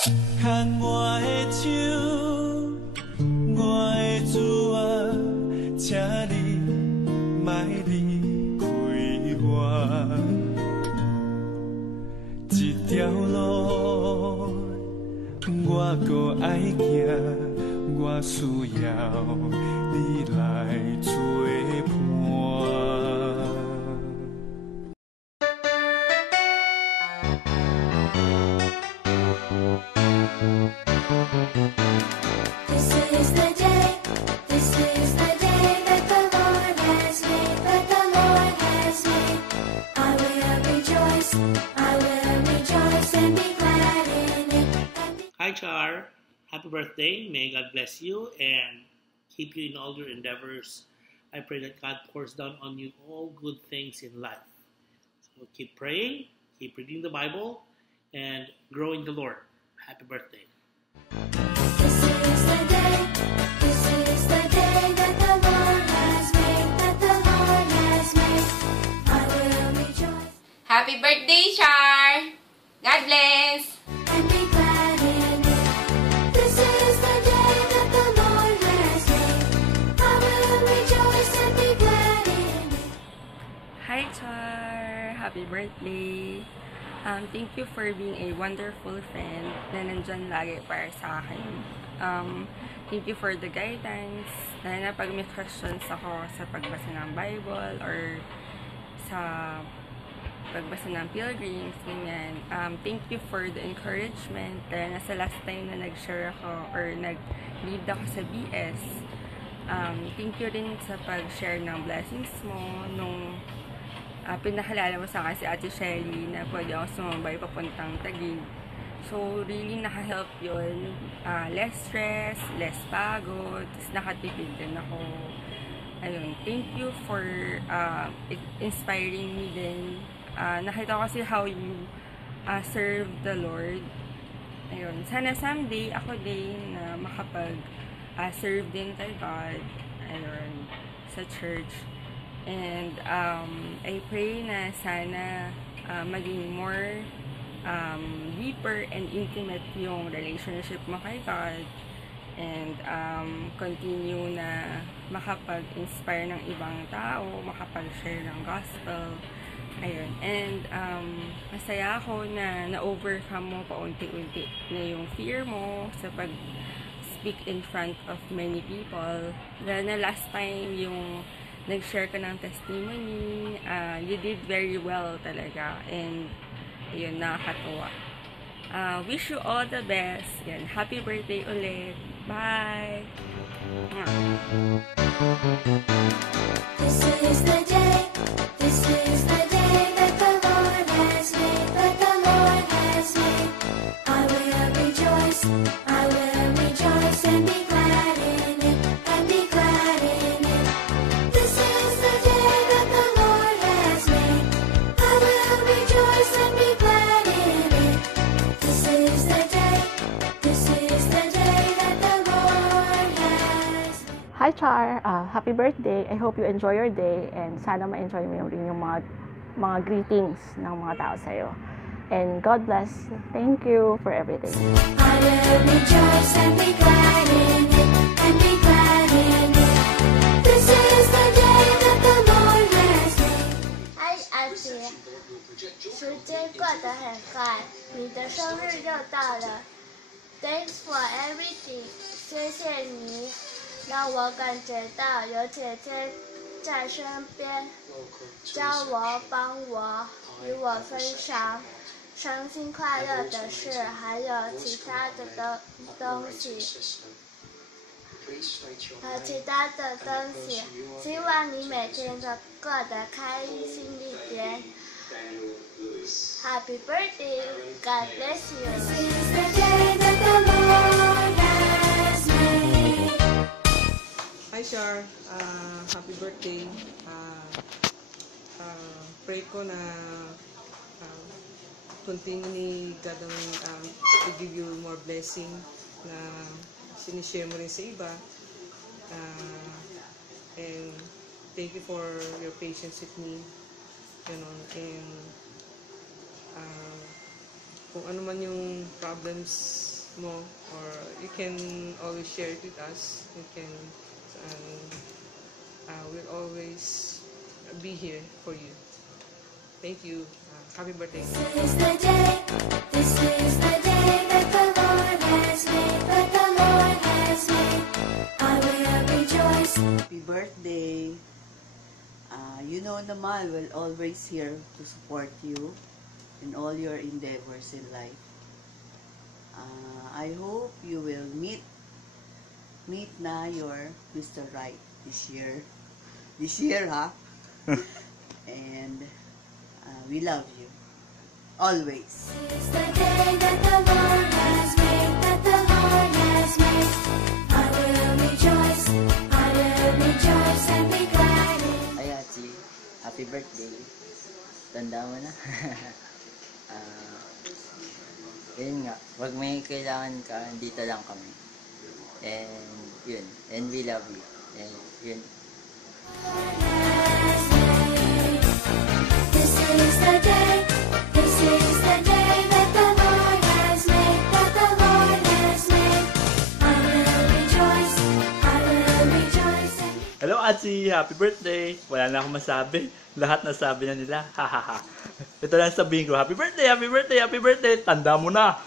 牵我的手，我的主啊，请你莫离开我。这条路我搁爱行，我需要你来作伴。Hi, Char. Happy birthday. May God bless you and keep you in all your endeavors. I pray that God pours down on you all good things in life. So keep praying, keep reading the Bible, and grow in the Lord. Happy birthday. This is the day that the Lord has made, that the Lord has made. I will rejoice. Happy birthday, Char! God bless! And be glad in it. This is the day that the Lord has made. I will rejoice and be glad in it. Hi, Char! Happy birthday! Thank you for being a wonderful friend na nandyan lagi para sa akin. Thank you for the guidance. Lalo na pag may questions ako sa pagbasa ng Bible or sa pagbasa ng pilgrims, ganyan. Thank you for the encouragement. Lalo na sa last time na nag-share ako or nag-lead ako sa BS. Thank you rin sa pag-share ng blessings mo nung pinahalala mo sa akin si Ate Shelly na pwede ako sumabay papuntang Taguig. So, really naka-help yun. Less stress, less pagod, tapos nakatipid din ako. Ayun, thank you for inspiring me din. Nakita ko kasi how you serve the Lord. Ayun, sana someday ako din na makapag-serve din kay God. Ayun, sa church. And I pray na sana maging more deeper and intimate yung relationship mo kay God. And continue na makapag-inspire ng ibang tao, makapag-share ng gospel. Ayun. And masaya ako na na-overcome mo paunti-unti na yung fear mo sa pag-speak in front of many people. Dahil na last time yung nag-share ka ng testimony, you did very well talaga, and yun, nakakatuwa. Wish you all the best. Yan, happy birthday ulit. Bye! This is the day that the Lord has made, that the Lord has made. I will rejoice and be glad in it, and be glad in it. This is the day that the Lord has made. I will rejoice and be glad in it. This is the day that the Lord has made. Hi Char! Happy birthday! I hope you enjoy your day and sana ma-enjoy mo rin yung mga greetings ng mga tao sa'yo. And God bless. Thank you for everything. I will rejoice and be glad in it, and be glad in it. This is the day that the Lord has made. Hi, Auntie. 时间过得很快，你的生日又到了。Thanks for everything， 谢谢你，让我感觉到有姐姐在身边，教我、帮我、与我分享伤心快乐的事，还有其他的东西。希望你每天都过得开心一点。Happy birthday, God bless you. This is the day that the Lord has made. Hi, Char. Happy birthday. Pray ko na continue ni God to give you more blessing na sinishare mo rin sa iba. And thank you for your patience with me. You know, and kung ano man yung problems mo, or you can always share it with us. You can, we'll always be here for you. Thank you. Happy birthday. This is the day that the Lord has made, that the Lord has made. I will rejoice. Happy birthday. You know naman, we're always here to support you in all your endeavors in life. I hope you will meet na your Mr. Right this year. This year, ha? And we love you. Always. This is the day that the Lord has made, that the Lord has made. I will rejoice and be glad in it. Ay, Atsi, happy birthday. Tanda mo na. Yun nga, wag may kailangan ka, dito lang kami. And yun, and we love you. And yun. This is the day that the Lord has made, that the Lord has made. I will rejoice and be Hello, Atsi! Happy birthday! Wala na akong masabi. Lahat nasabi na nila. Hahaha. Ito lang sabihin ko, happy birthday, happy birthday, happy birthday! Tanda mo na!